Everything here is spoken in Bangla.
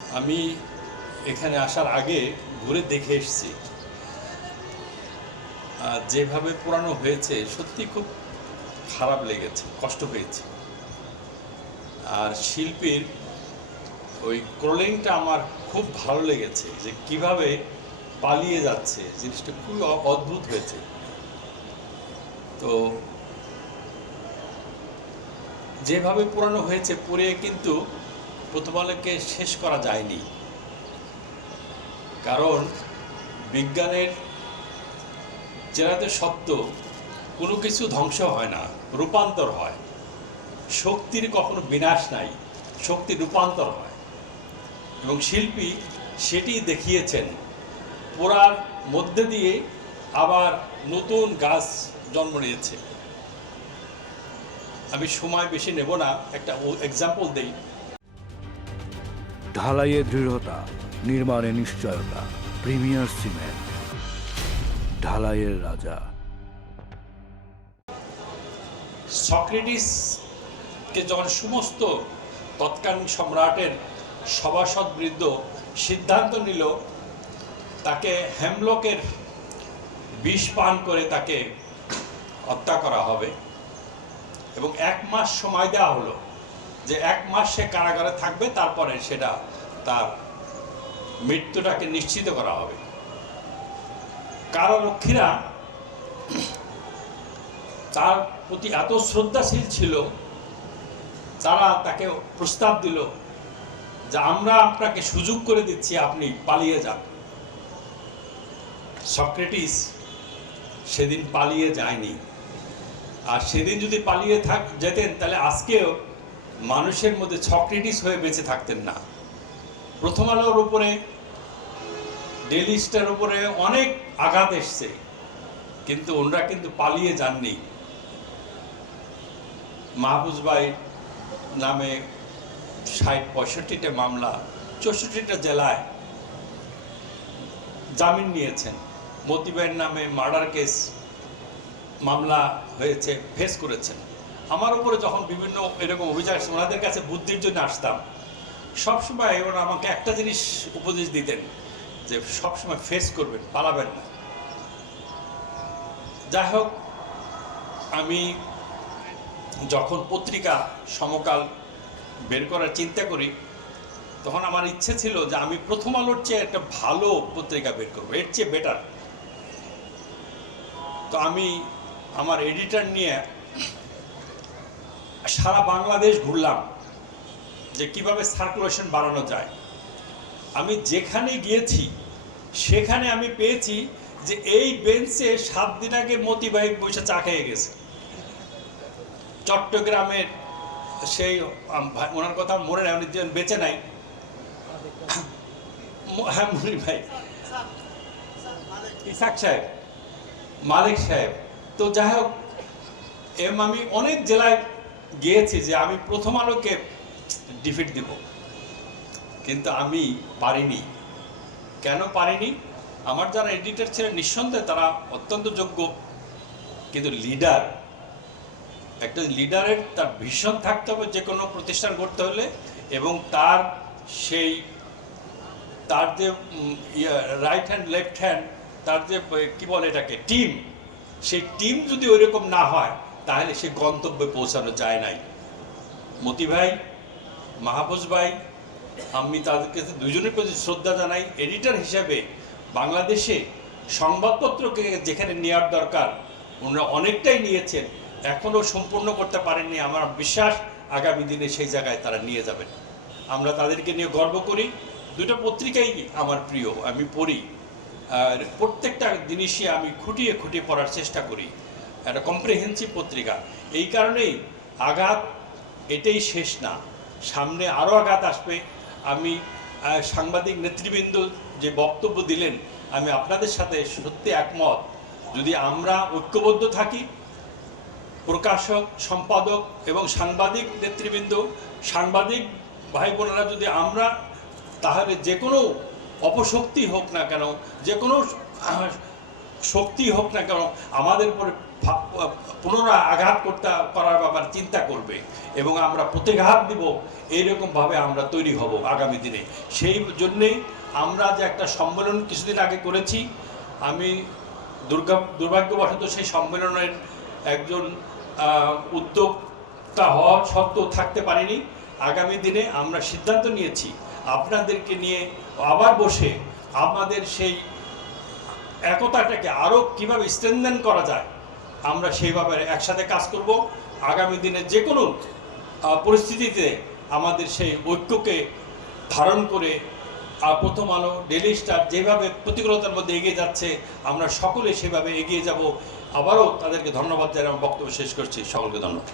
আমি এখানে আসার আগে ঘুরে দেখে এসেছি, যেভাবে পোড়ানো হয়েছে সত্যি খুব খারাপ লেগেছে, কষ্ট পেয়েছি। আর শিল্পীর ওই ক্রলিংটা আমার খুব ভালো লেগেছে, যে কিভাবে পালিয়ে যাচ্ছে, জিনিসটা খুবই অদ্ভুত হয়েছে। তো যেভাবে পোড়ানো হয়েছে, পুড়িয়ে কিন্তু প্রথম আলোকে শেষ করা যায়নি, কারণ বিজ্ঞানের যেটাতে সত্য, কোনো কিছু ধ্বংস হয় না, রূপান্তর হয়। শক্তির কখনো বিনাশ নাই, শক্তি রূপান্তর হয়, এবং শিল্পী সেটি দেখিয়েছেন। পোড়ার মধ্যে দিয়ে আবার নতুন গাছ জন্ম নিয়েছে। আমি সময় বেশি নেব না, একটা এক্সাম্পল দেই। ঢালাইয়ে দৃঢ়তা, নির্মাণে নিশ্চয়তা, প্রিমিয়ার সিমেন্ট, ঢালাইয়ের রাজা। সক্রেটিসকে যখন সমস্ত তৎকালীন সম্রাটের সভাসদবৃন্দ সিদ্ধান্ত নিল তাকে হেমলকের বিষ পান করে তাকে হত্যা করা হবে, এবং 1 মাস সময় দেওয়া হলো যে 1 মাস সে কারাগারে থাকবে, তারপরে সেটা তার মৃত্যুটাকে নিশ্চিত করা হবে। কারারক্ষীরা তার প্রতি এত শ্রদ্ধাশীল ছিল, তারা তাকে প্রস্তাব দিল যে আমরা আপনাকে সুযোগ করে দিচ্ছি, আপনি পালিয়ে যান। সক্রেটিস সেদিন পালিয়ে যায়নি, আর সেদিন যদি পালিয়ে যেতেন তাহলে আজকেও মানুষের মধ্যে সক্রেটিস হয়ে বেঁচে থাকতেন না। প্রথম আলোর উপরে, ডেইলি স্টারের উপরে অনেক আঘাত এসছে, কিন্তু ওনারা কিন্তু পালিয়ে যাননি। মাহফুজ ভাই নামে 60-65টা মামলা 64টা জেলায় জামিন নিয়েছেন। মতি ভাইয়ের নামে মার্ডার কেস মামলা হয়েছে, ফেস করেছেন। আমার উপরে যখন বিভিন্ন এরকম অভিযোগ আসছে, ওনাদের কাছে বুদ্ধির জন্য আসতাম, সবসময় ওরা আমাকে একটা জিনিস উপদেশ দিতেন, যে সবসময় ফেস করবেন, পালাবেন না। যাই হোক, আমি যখন পত্রিকা সমকাল বের করার চিন্তা করি, তখন আমার ইচ্ছে ছিল যে আমি প্রথম আলোর চেয়ে একটা ভালো পত্রিকা বের করবো, এর চেয়ে বেটার। তো আমি আমার এডিটর নিয়ে সারা বাংলাদেশ ঘুরলাম যে কিভাবে সার্কুলেশন বাড়ানো যায়। আমি যেখানে গিয়েছি সেখানে আমি পেয়েছি যে এই বেঞ্চে 7 দিন আগে মতি ভাই বসে চা খেয়ে গেছে। চট্টগ্রামের সেই ওনার কথা মনে নেই, উনি বেঁচে নাই। হ্যাঁ, মনি ভাই, ইসাক সাহেব, মালিক সাহেব। তো যাই হোক, আমি অনেক জেলায় গিয়েছি যে আমি প্রথম আলোকে ডিফিট দিব, কিন্তু আমি পারিনি। কেন পারিনি? আমার যারা এডিটর ছিলেন নিঃসন্দেহে তারা অত্যন্ত যোগ্য, কিন্তু লিডার, একটা লিডারের তার ভিশন থাকতে হবে যে কোনো প্রতিষ্ঠান করতে হলে, এবং তার যে রাইট হ্যান্ড লেফট হ্যান্ড, তার যে কি বলে এটাকে টিম, সেই টিম যদি ওইরকম না হয় তাহলে সে গন্তব্যে পৌঁছানো যায় নাই। মতি ভাই, মাহফুজ ভাই, আমি তাদের কাছে দুজনের প্রতি শ্রদ্ধা জানাই। এডিটর হিসাবে বাংলাদেশে সংবাদপত্রকে যেখানে নেওয়ার দরকার ওনারা অনেকটাই নিয়েছেন, এখনও সম্পূর্ণ করতে পারেননি। আমার বিশ্বাস আগামী দিনে সেই জায়গায় তারা নিয়ে যাবেন। আমরা তাদেরকে নিয়ে গর্ব করি। 2টা পত্রিকাই আমার প্রিয়, আমি পড়ি, আর প্রত্যেকটা জিনিসই আমি খুঁটিয়ে খুঁটিয়ে পড়ার চেষ্টা করি। একটা কম্প্রিহেন্সিভ পত্রিকা। এই কারণেই আঘাত এটাই শেষ না, সামনে আরও আঘাত আসবে। আমি সাংবাদিক নেতৃবৃন্দ যে বক্তব্য দিলেন, আমি আপনাদের সাথে সত্যি একমত। যদি আমরা ঐক্যবদ্ধ থাকি, প্রকাশক, সম্পাদক এবং সাংবাদিক নেতৃবৃন্দ, সাংবাদিক ভাই বোনেরা, যদি আমরা, তাহলে যে কোনো অপশক্তি হোক না কেন, যে কোনো শক্তি হোক না কেন, আমাদের উপরে পুনরায় আঘাত করার ব্যাপার চিন্তা করবে এবং আমরা প্রতিঘাত দিব, এইরকমভাবে আমরা তৈরি হব আগামী দিনে। সেই জন্যেই আমরা যে একটা সম্মেলন কিছুদিন আগে করেছি, আমি দুর্ভাগ্যবশত সেই সম্মেলনের একজন উদ্যোক্তা হওয়া সত্ত্বেও থাকতে পারিনি। আগামী দিনে আমরা সিদ্ধান্ত নিয়েছি আপনাদেরকে নিয়ে আবার বসে আমাদের সেই একতাটাকে আরও কীভাবে স্ট্রেনথেন করা যায় আমরা সেইভাবে একসাথে কাজ করব। আগামী দিনে যে কোনো পরিস্থিতিতে আমাদের সেই ঐক্যকে ধারণ করে প্রথম আলো, ডেইলি স্টার যেভাবে প্রতিকূলতার মধ্যে এগিয়ে যাচ্ছে আমরা সকলে সেভাবে এগিয়ে যাব। আবারও তাদেরকে ধন্যবাদ জানিয়ে আমার বক্তব্য শেষ করছি। সকলকে ধন্যবাদ।